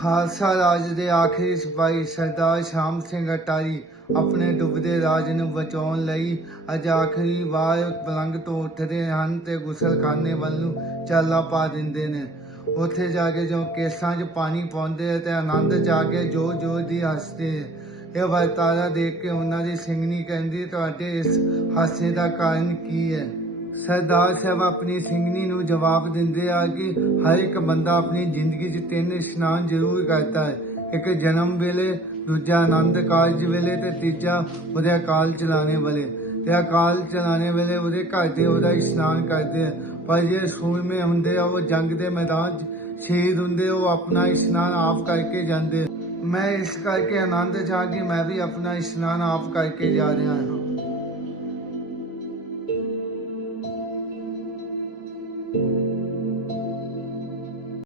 ਖਾਲਸਾ ਰਾਜ ਦੇ ਆਖਰੀ ਸਿਪਾਹੀ ਸਰਦਾਰ ਸ਼ਾਮ ਸਿੰਘ ਅਟਾਰੀ ਆਪਣੇ ਡੁੱਬਦੇ ਰਾਜ ਨੂੰ ਬਚਾਉਣ ਲਈ ਅੱਜ ਆਖਰੀ ਵਾਰ ਪਲੰਗ ਤੋਂ ਉੱਠਦੇ ਹਨ ਤੇ ਗੁਸਲਖਾਨੇ ਵੱਲ ਨੂੰ ਚਾਲਾ ਪਾ ਦਿੰਦੇ ਨੇ। ਉੱਥੇ ਜਾ ਕੇ ਜੋ ਕੇਸਾਂ 'ਚ ਪਾਣੀ ਪਾਉਂਦੇ ਆ ਤੇ ਆਨੰਦ ਜਾ ਕੇ ਜੋ ਜੋ ਦੀ ਹੱਸਦੇ ਇਹ ਵਰਤਾਰਾ ਦੇਖ ਕੇ ਉਹਨਾਂ ਦੀ ਸਿੰਘਣੀ ਕਹਿੰਦੀ, ਤੁਹਾਡੇ ਇਸ ਹਾਸੇ ਦਾ ਕਾਰਨ ਕੀ ਹੈ? ਸਰਦਾਰ ਸਾਹਿਬ ਆਪਣੀ ਸਿੰਘਣੀ ਨੂੰ ਜਵਾਬ ਦਿੰਦੇ ਆ ਕਿ ਹਰ ਇੱਕ ਬੰਦਾ ਆਪਣੀ ਜ਼ਿੰਦਗੀ 'ਚ ਤਿੰਨ ਇਸ਼ਨਾਨ ਜ਼ਰੂਰ ਕਰਦਾ ਹੈ। ਇੱਕ ਜਨਮ ਵੇਲੇ, ਦੂਜਾ ਆਨੰਦ ਕਾਰਜ ਵੇਲੇ ਤੇ ਤੀਜਾ ਉਹਦੇ ਅਕਾਲ ਚਲਾਣੇ ਵੇਲੇ। ਤੇ ਅਕਾਲ ਚਲਾਣੇ ਵੇਲੇ ਉਹਦੇ ਘਰ ਦੇ ਉਹਦਾ ਇਸ਼ਨਾਨ ਕਰਦੇ ਆ। ਪਰ ਜਿਹੜੇ ਸੂਰਮੇ ਹੁੰਦੇ ਆ, ਉਹ ਜੰਗ ਦੇ ਮੈਦਾਨ 'ਚ ਸ਼ਹੀਦ ਹੁੰਦੇ, ਉਹ ਆਪਣਾ ਇਸ਼ਨਾਨ ਆਪ ਕਰਕੇ ਜਾਂਦੇ। ਮੈਂ ਇਸ ਕਰਕੇ ਆਨੰਦ ਚਾਹ ਕਿ ਮੈਂ ਵੀ ਆਪਣਾ ਇਸ਼ਨਾਨ ਆਪ ਕਰਕੇ ਜਾ ਰਿਹਾ ਹਾਂ।